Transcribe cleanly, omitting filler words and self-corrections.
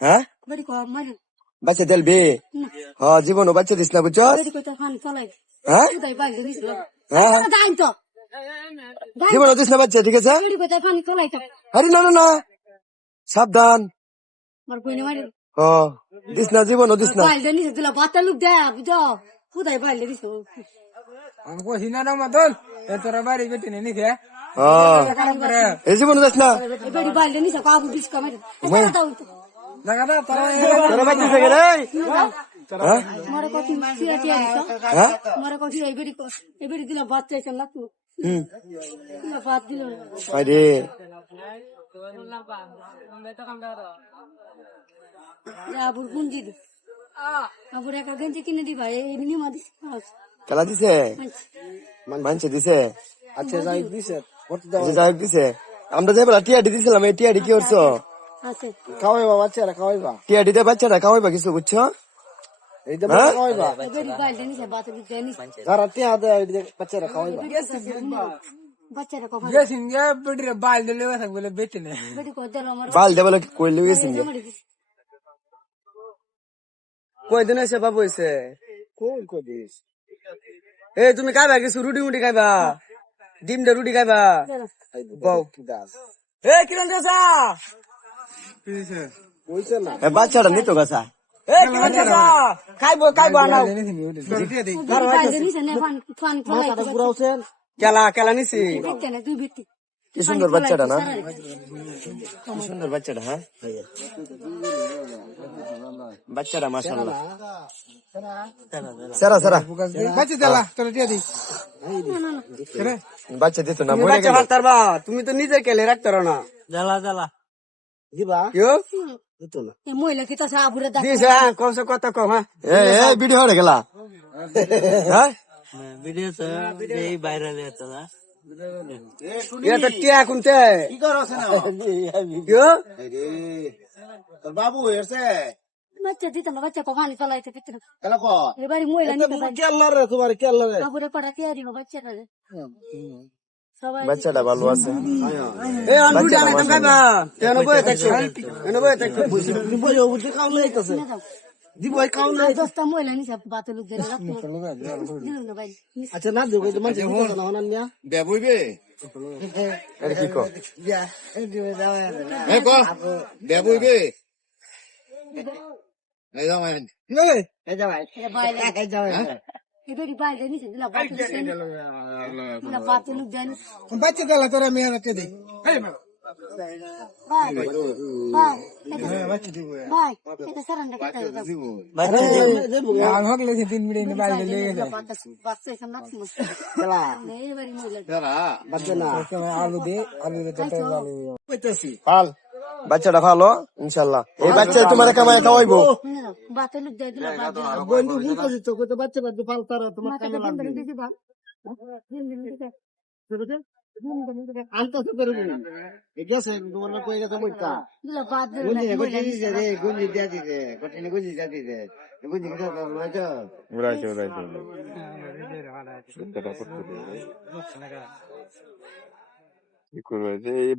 হ্যাঁ বাচ্চা দেলবি হ্যাঁ জীবনও বাচ্চা দিস না বুঝছ হ্যাঁ হ্যাঁ জীবনও দিস না বাচ্চা ঠিক আছে আরে না না না সাবধান ও দিস না জীবনও দিস না তোরা বাড়ি বেটি নি নিছে এই জীবনও দিস না জায়গাটা তোরা তোরা বাচ্চা থেকে রে হ্যাঁ হ্যাঁ আরে খেলা দিছে মানছে দিছে আচ্ছা যাই দিছে যাই দিছে আমরা যাই বলা টিয়াডি দিছিলাম এই টিয়াডি কি করছো খাওয়াইবা বাচ্চারা খাওয়াইবা টিয়াডিতে বাচ্চাটা খাওয়াইবা কিছু বুঝছো এই যে খাওয়াইবা যারা টিয়া দেয় বাচ্চারা খাওয়াইবা গেছিন গে বেটিরে বাল দিলে থাক বলে বেটি নে বাল দে বলে কইলে গেছিন কয়দিন হয়েছে বাবু হয়েছে কোন কদিস এ তুমি খাইবা কিছু রুটি মুটি খাইবা ডিম দে রুটি খাইবা বউ দাস এ কিরণ গেছা কইছে না এ বাচ্চাটা নিতো গেছা এ কিরণ গেছা খাইবো খাইবো না পুরাউছেন কেলা কেলা নিছি কি সুন্দর বাচ্চাটা না কি সুন্দর বাচ্চাটা হ্যাঁ বাচ্চাটা মাশাআল্লাহ সারা সারা বাচ্চা দেলা তোরা টিয়া দি বাচ্চা দিত না মরে গেল পারবা তুমি তো নিজে কেলে রাখতে না জ্বালা জ্বালা দিবা কিও দিত না দিস হ্যাঁ কমসে কত কম হ্যাঁ এ ভিডিও হয়ে গেলা হ্যাঁ ভিডিও তো এই ভাইরাল হতো না এটা টিয়া কোনতে কি করছ না কিও তোর বাবু এসে বাচ্চা দিতাম না বাচ্চা কমানি চালাইতে দিতে কেলা কো এবারে মহিলা কেলা রে তোমার কেলা রে কাপড়ে পড়া তৈরি হবে বাচ্চাটা সবাই বাচ্চাটা ভালো আছে এ আলুডি আনে তো খাইবা কেন বই থাকছো কেন বই থাকছো বই বুঝি কাম লাইতাছে দিব এই কাম লাই দশটা মহিলা নিছে বাতে লোক ধরে রাখতে দিলাম না ভাই আচ্ছা না দেবো তো মানে না হন না দেবইবে আরে কি কো এ কো দেবইবে এই দাও মানে এই যা ভাই এই যা ভাই এবারে বাইরে নিছে দিলা বাতে দিলা বাতে লোক দেন বাচ্চা দেলা তোরা মেয়ে রাখতে দে ভাই ভাই এটা সারান্ডা কথা আর হগলে 3 মিনিট বাইরে লেগে যায় বাচ্চা এখানে রাখছি কেলা এবারে মহিলা যারা বাচ্চা না আলু দে তো আলু কইতাছি পাল বাচ্চাটা ভালো ইনশাআল্লাহ এই বাচ্চা তোমার কামায় খাওয়াইবো বাতে লোক দিয়ে দিলা বাতে বন্ধু বুঝতাছি তো কত বাচ্চা বাচ্চা পালতারা তোমার কানে লাগবে আনতো তো করবো এগেছে তোমার না কই গেছে মইতা দিলা বাত গুঞ্জি গুঞ্জি দিছে রে গুঞ্জি দিয়া দিছে কঠিন গুঞ্জি দিয়া দিছে গুঞ্জি কি তো মাঝে উড়াইছে কি করবে এই